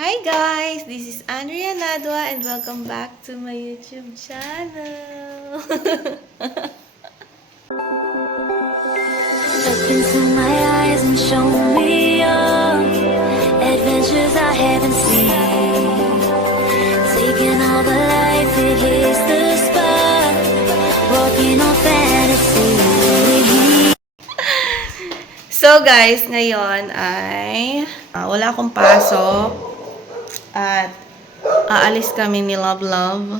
Hi guys! This is Andrea Nadwa and welcome back to my YouTube channel. Look into my eyes and show me your adventures I haven't seen. Taking all the life, it hits the spot. Walking on fantasy. So guys, ngayon ay wala akong pasok at aalis kami ni Love Love.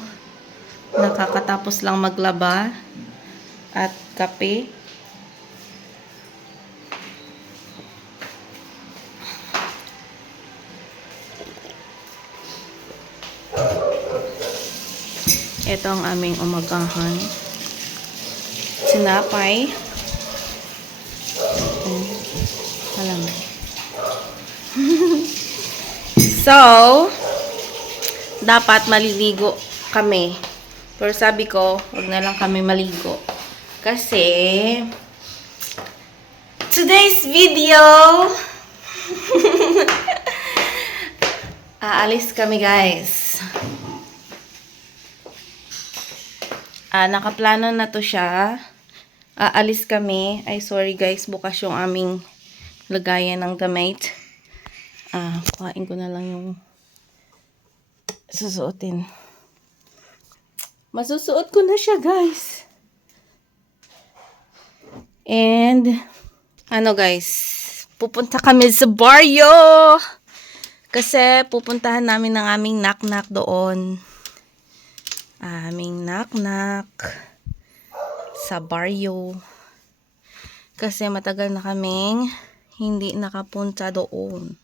Nakakatapos lang maglaba at kape. Ito ang aming umagahan. Sinapay. Alam. So, dapat maliligo kami. Pero sabi ko, huwag na lang kami maligo. Kasi, today's video, aalis kami guys. Nakaplano na to siya. Aalis kami. Ay, sorry guys. Bukas yung aming lagayan ng damit. Kuhain ko na lang yung susuotin. Masusuot ko na siya guys. And, guys. Pupunta kami sa barrio. Kasi pupuntahan namin ng aming knock-knock doon. Aming knock-knock sa barrio. Kasi matagal na kaming hindi nakapunta doon.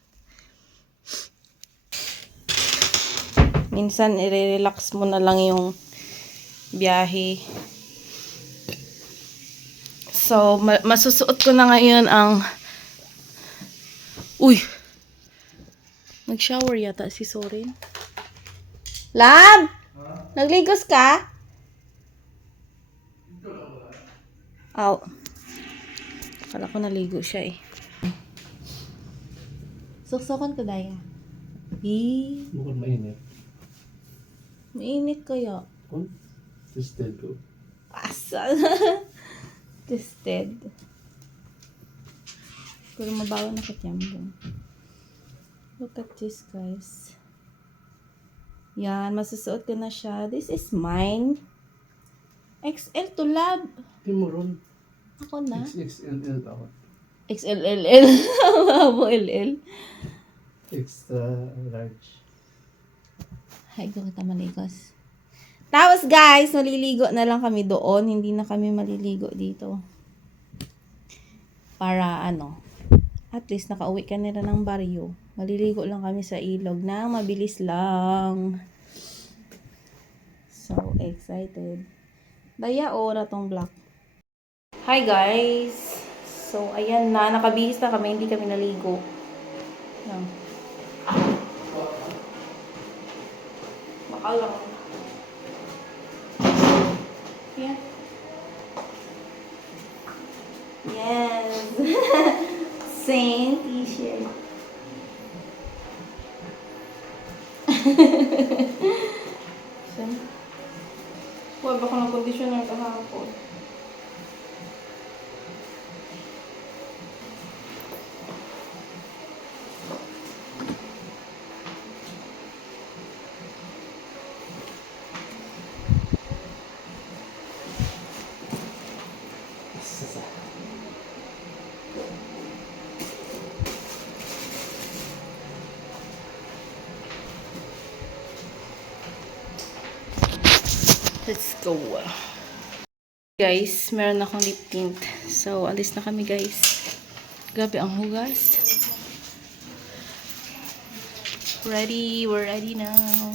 Minsan i-relax mo na lang yung biyahe. So, masusuot ko na ngayon ang nag-shower yata si Sorin. Lab! Nagligos ka? Kala ko naligo siya eh. Suksokan ko daya. Bukod mainit. Mainit kaya. Twisted ko. Asa? Twisted. Pero mabawa na katyambong. Look at this guys. Yan, masusuot ko na siya. This is mine. XL to lab. Timuron. Ako na. XXLL ako. XLLL. Mabo LL. Extra large. Ay, ko kita maligos. Tapos guys, maliligo na lang kami doon. Hindi na kami maliligo dito. Para at least nakauwi ka nila ng baryo. Maliligo lang kami sa ilog na mabilis lang. So excited. Daya ora tong vlog. Hi guys. So ayan na, nakabihis na kami, hindi kami naligo. Yan. Baka lang. Yan. Yes. Same t-shirt. Huwag ako ng conditioner kahapon. Let's go. Guys, meron akong lip tint. So, alis na kami guys. Grabe ang hugas. Ready. We're ready now.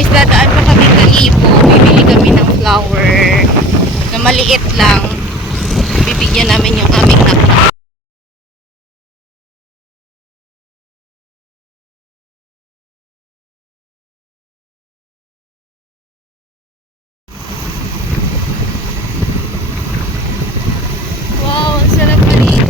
guys, dadaan pa kami Kalibo. Bibili kami ng flower na maliit lang. Bibigyan namin yung aming nakita. Wow, ang sarap pa rin.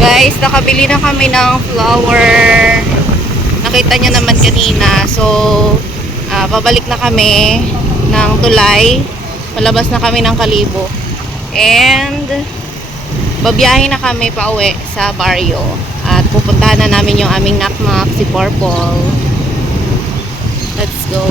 Guys, nakabili na kami ng flower. Nakita nyo naman kanina. So, pabalik na kami ng Tulay. Palabas na kami ng Kalibo. And, babiyahe na kami pa uwi sa barrio. At pupuntahan na namin yung aming nakmak, si Purple. Let's go.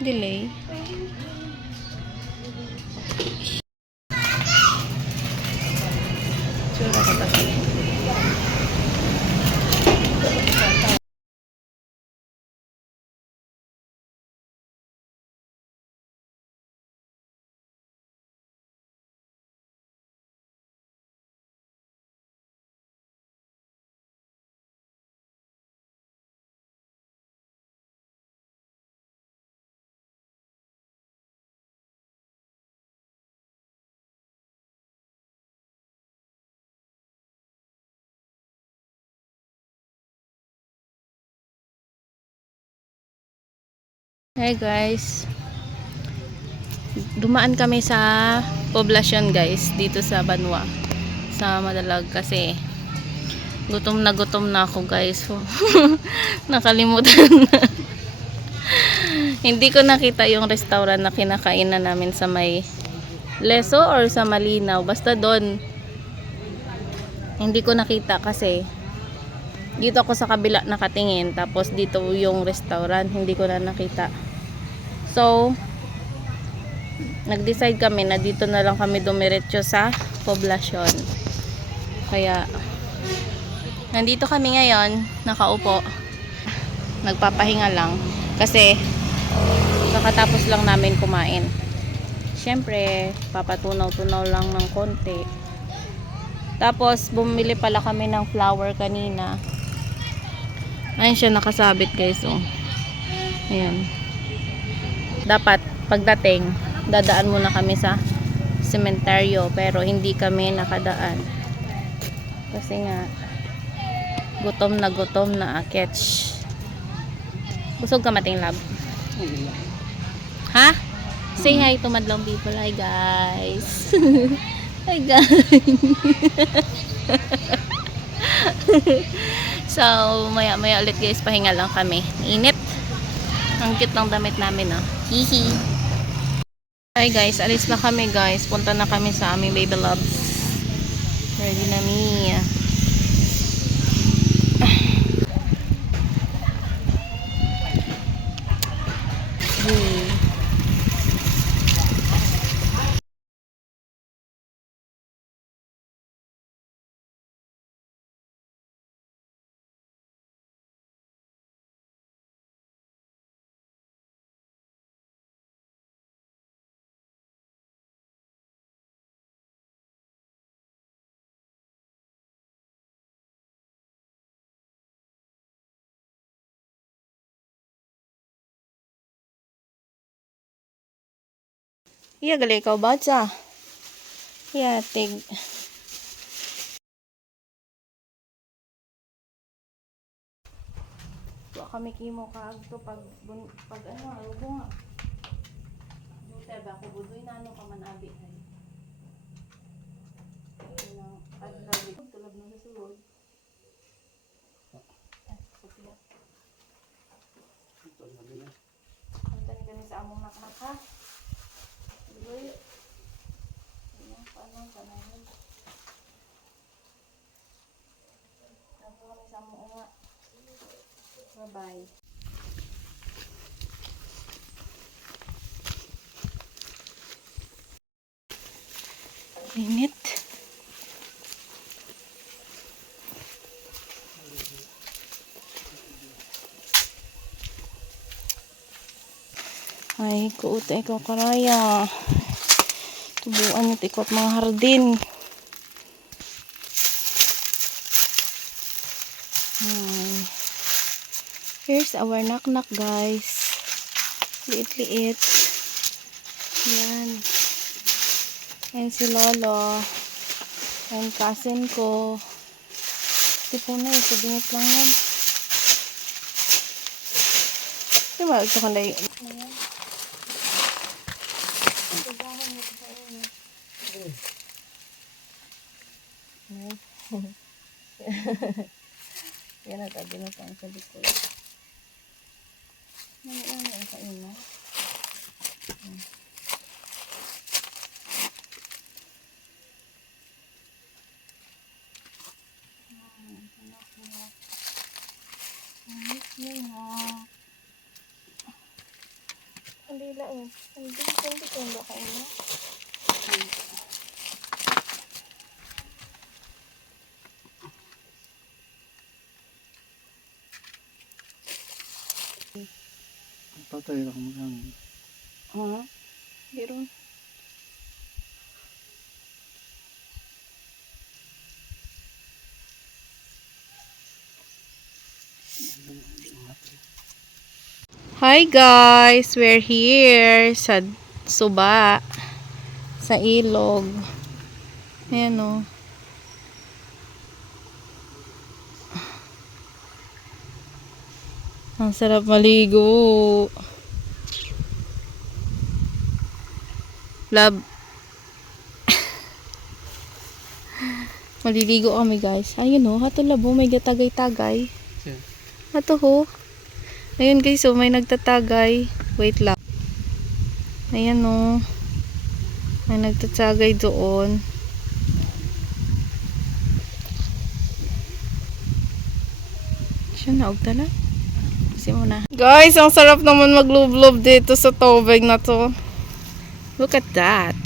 Delay. Tsura ko kasi. Hey guys, dumaan kami sa poblasyon guys, dito sa Banwa, sa Madalag kasi gutom na ako guys. Nakalimutan na. Hindi ko nakita yung restaurant na kinakainan namin sa may Leso or sa Malinaw, basta doon. Hindi ko nakita kasi dito ako sa kabila nakatingin, tapos dito yung restaurant, hindi ko na nakita. So, nag-decide kami na dito na lang kami dumiretso sa poblasyon. Kaya, nandito kami ngayon, nakaupo. Nagpapahinga lang. Kasi, kakatapos lang namin kumain. Siyempre, papatunaw-tunaw lang ng konti. Tapos, bumili pala kami ng flower kanina. Ayun siya nakasabit guys. Oh. Ayan. Dapat pagdating dadaan muna kami sa sementeryo, pero hindi kami nakadaan kasi nga gutom na aketch. Busog ka mating lab? Ha? Say hi to madlang people. Hi guys. Hi guys. So maya ulit guys, pahinga lang kami. Init. Ang cute ng damit namin, oh. Hihi. Hi guys, alis na kami guys. Punta na kami sa aming baby loves. Ready na mi. Iya gali ikaw baca. Iya tig. Wa kami kimo kaagto pag ano, alugo nga. Dito ba ko budoy na ano ka man abi ay. Nang adlaw dito tulad na sa sulod. Sige. Ito na din. Ang tani kami sa among naknak ha. Budoy. Ano paano kanayon? Ako kami sa among nga. Bye-bye. Init. Ay, kuot ay ko karaya. Tubuan niyo tikot mga hardin. Here's our knock-knock, guys. Liit-liit. Yan. Yan si Lolo. Yan cousin ko. Tipo na eh. Sabingit lang yan. Diba? Ito ka na yun. Yan na tabi na pang sa likod. Ano ang kain na? Hindi lang eh. Hindi ko ba kain na? Patay ako magang. Ha? Meron. Hi guys, we're here sa Suba, sa ilog. Ayan o. Ang sarap maligo. Love. Maliligo kami guys. Ayun o, hato labo, may gatagay-tagay. Hato ho. Ayun guys, so may nagtatagay. Wait lang. Ayan o. May nagtatagay doon. Siya na, tala. Kasi muna. Guys, ang sarap naman maglublob dito sa tubig na to. Look at that.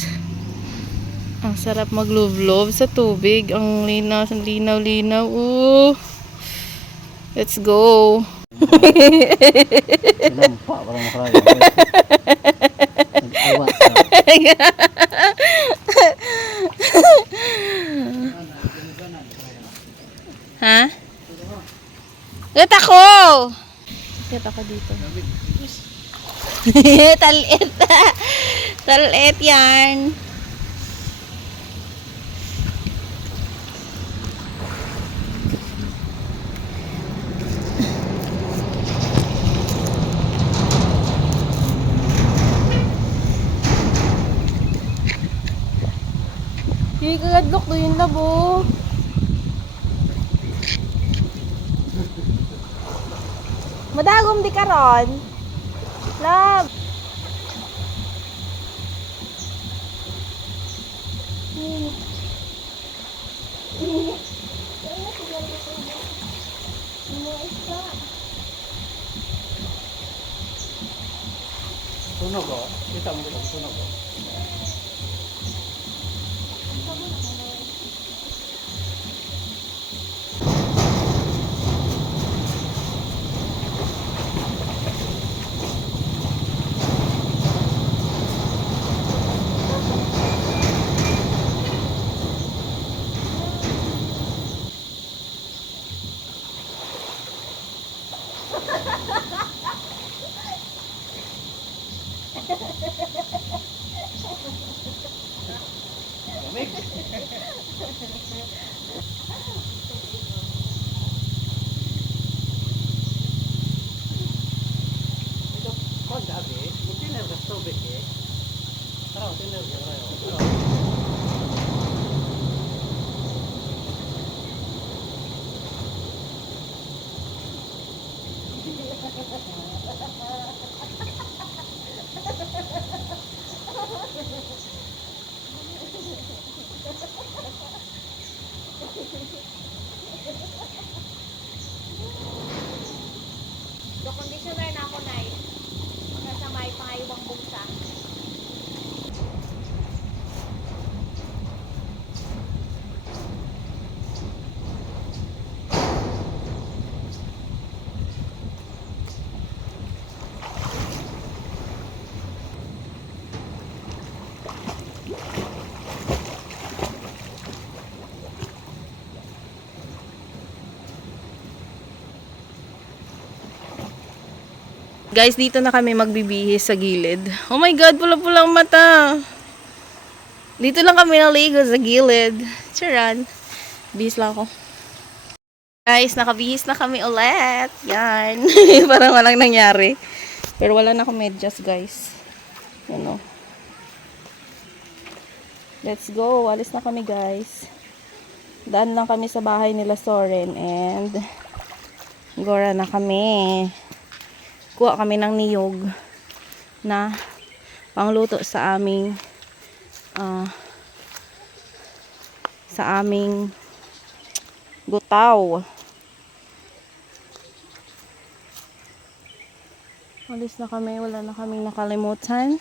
Ang sarap maglublob sa tubig. Ang linaw-linaw. Ooh. Let's go. Nampak parang makaraya. Nag-awat ka. Ha? Gat ako! Gat ako dito. Talit. Talit yan. Hindi kagadlok do yung labo. Madagom di karon. Love. Tunog ko. Kita mo dito, tunog ko. So, conditioner na ako, Nay. Nasa may pangayawang bungsa. Guys, dito na kami magbibihis sa gilid. Oh my God, pula-pulang mata. Dito lang kami naligo sa gilid. Charan. Bihis lang ako. Guys, nakabihis na kami ulit. Yan. Parang walang nangyari. Pero wala na akong medyas, guys. Ano. Let's go. Alis na kami, guys. Daan lang kami sa bahay nila Soren. And gora na kami. Kuha kami ng niyog na pangluto sa aming gutaw. Alis na kami, wala na kaming nakalimutan.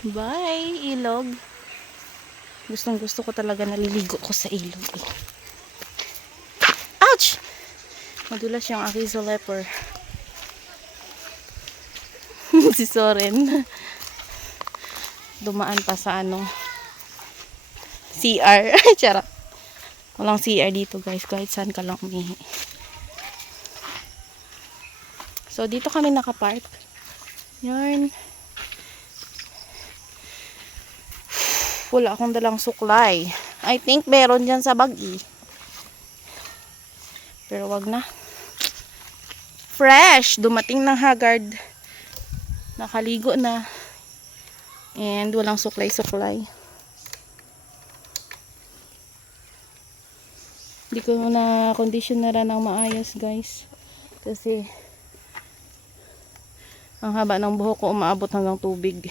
Bye, ilog. Gustong gusto ko talaga naliligo ko sa ilog. Ouch! Madulas yung aking leper. Si Soren dumaan pa sa CR. Charot. Walang CR dito, guys, kahit saan ka lang umihi. So dito kami nakapark. Yarn. Wala akong dalang suklay. I think meron dyan sa bag pero wag na. Fresh, dumating ng Haggard. Nakaligo na. And walang suklay-suklay. Hindi ko na conditioneran ng maayos, guys. Kasi ang haba ng buhok ko umaabot hanggang tubig.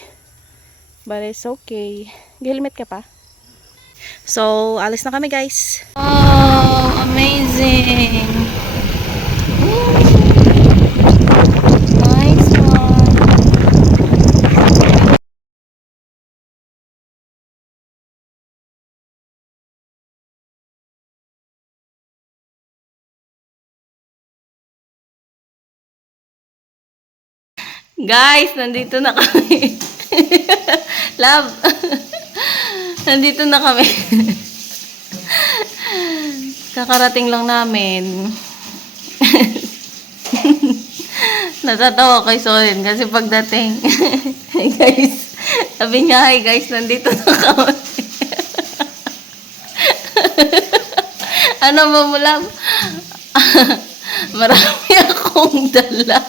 But it's okay. Helmet ka pa? So, alis na kami, guys. Oh, amazing! Nice one! Guys, nandito na kami. Love. Nandito na kami. Kakarating lang namin. Natatawa kay Soren kasi pagdating. Hey guys. Sabi niya, hi guys, nandito na kami. Ano mo, Love? Marami akong dala.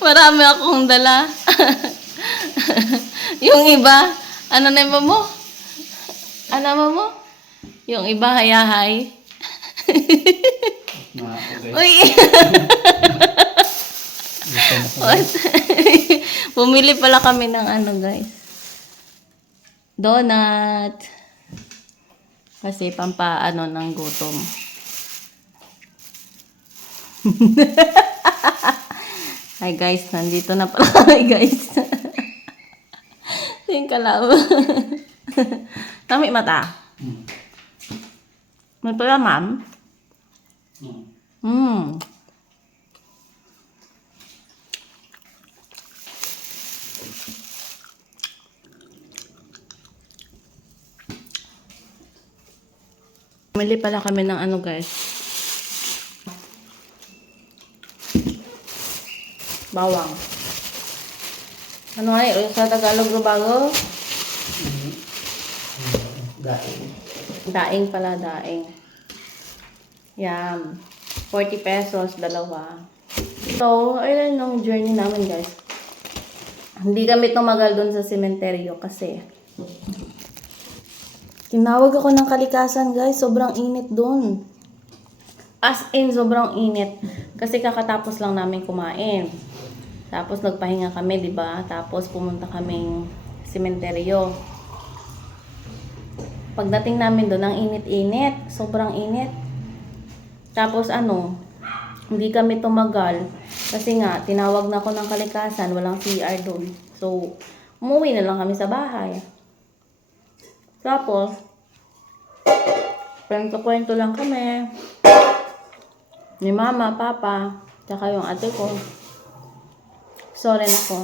Marami akong dala. Yung iba, ano na mo? Ano mo? Yung iba, hayahay. Uy! What? Bumili pala kami ng guys. Donut. Kasi pampaano ng gutom. Hi guys, nandito na pala kami guys. Yung kalaw. Tami mata. May pala ma'am. Mali pala kami ng guys. Bawang. Ano ay? Sa Tagalog na bago? Daing. Daing pala, daing. Yan. 40 pesos, dalawa. So, ayun yung journey namin, guys. Hindi kami tumagal dun sa sementeryo kasi tinawag ako ng kalikasan, guys. Sobrang init dun. As in, sobrang init. Kasi kakatapos lang namin kumain. Tapos nagpahinga kami, di ba? Tapos pumunta kaming sementeryo. Pagdating namin doon, ang init-init. Sobrang init. Tapos hindi kami tumagal. Kasi nga, tinawag na ako ng kalikasan. Walang CR doon. So, umuwi na lang kami sa bahay. Tapos, kwento-kwento lang kami. Ni mama, papa, tsaka yung ate ko. Sorry na ako.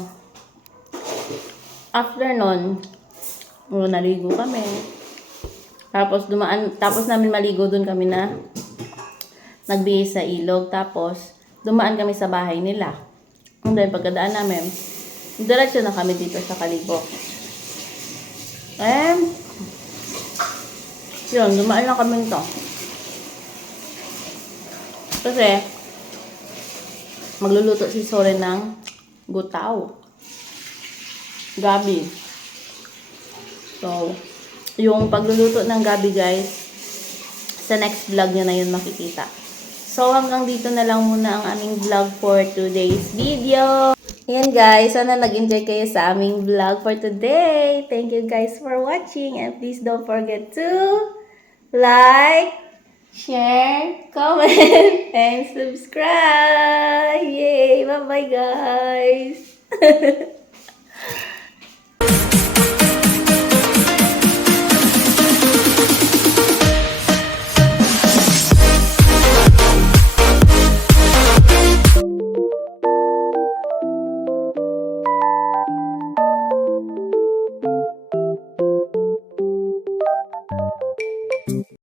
After nun, naligo kami. Tapos namin maligo dun kami na nagbihis sa ilog. Tapos, dumaan kami sa bahay nila. And then, pagkadaan namin, diretso na kami dito sa Kalibo. Yun, dumaan lang kami nito. Kasi, magluluto si Soren ng gutaw. Gabi. So, yung pagluluto ng gabi, guys, sa next vlog nyo na yun makikita. So, hanggang dito na lang muna ang aming vlog for today's video. Ayan guys, sana nag-enjoy kayo sa aming vlog for today. Thank you guys for watching and please don't forget to like, share, comment, and subscribe. Yay! Bye-bye guys!